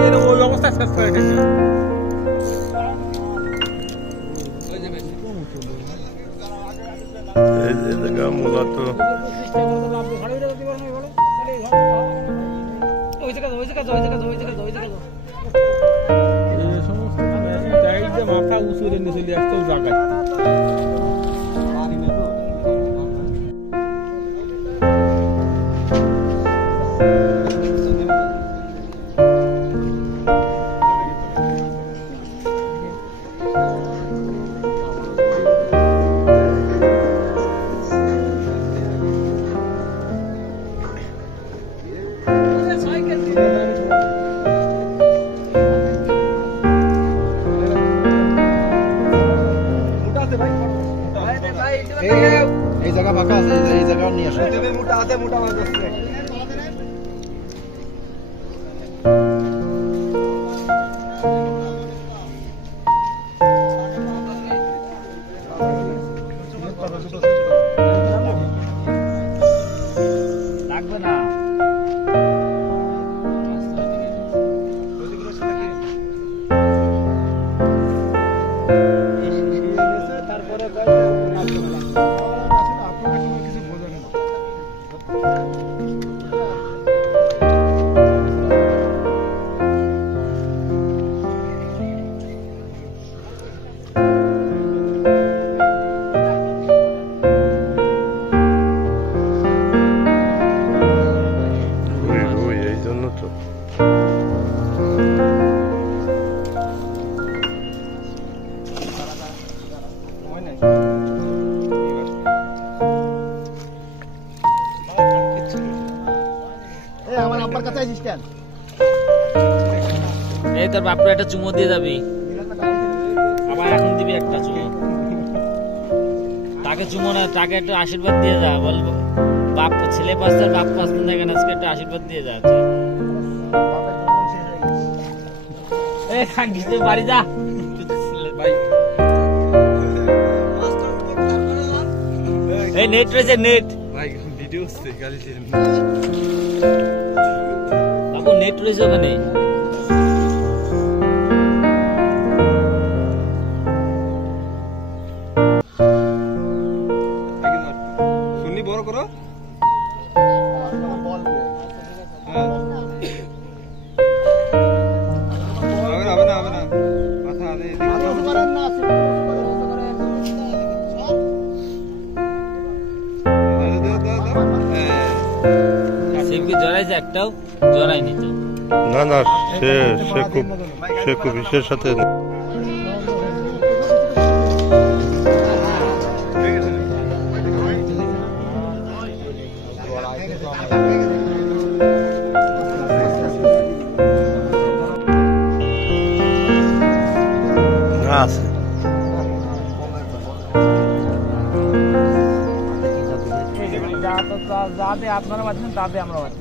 ওই অবস্থায় শেষ করে খেয়েছে। এই জায়গা মূলত মাথা উঁচু নিয়ে চলে আসতো জায়গায়। এই জায়গা ফাঁকা আছে, এই জায়গা নিয়ে আসো। মোটা হাতে মোটা মাছ আছে। লাগবে না। তারপরে এই জন্য তো আমার আব্বার কাছে আইছিস কেন? এই তোর বাপরে একটা চুমো দিয়ে যাবি, আবার এখন দিবি একটা চুমো। তাকে চুমো না, তাকে একটা আশীর্বাদ দিয়ে যা। বলবো বাপ ছেলে পাঁচটার বাপ পাঁচটা দেখেন, আজকে একটা আশীর্বাদ দিয়ে যা। বাড়ি যা এই নেট রয়েছে, নেট বাবু, নেট রয়েছে ওখানে। বড় করো। হবে না, হবে না, মাথা জড়াইছে, একটাও জড়াইনি তো। না না, সে খুব বিশেষ সাথে আছে। যাতে আপনারা বাঁচছেন তাতে আমরা বাঁচছি।